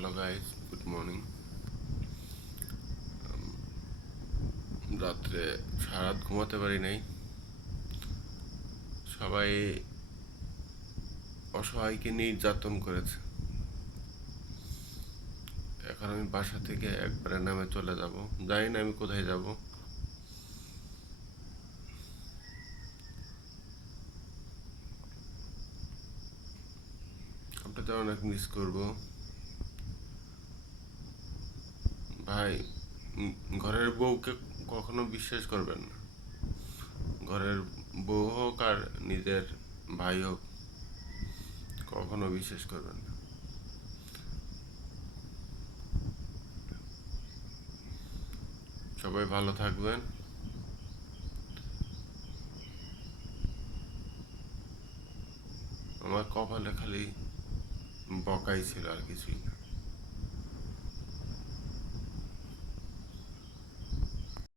Hello guys, good morning. রাত্রে সারাত ঘুমাতে পারি নাই। সবাই অসহায়কে নির্যাতন করেছে। এখন আমি বাসা থেকে একবারে নামে চলে যাব। জানি না আমি কোথায় যাব। আপনাদের অনেক মিস করব ভাই। ঘরের বউকে কখনো বিশ্বাস করবেন না। ঘরের বউ হোক আর নিজের ভাই হোক, কখনো বিশ্বাস করবেন না। সবাই ভালো থাকবেন। আমার কপালে খালি বকাই ছিল, আর কিছুই না।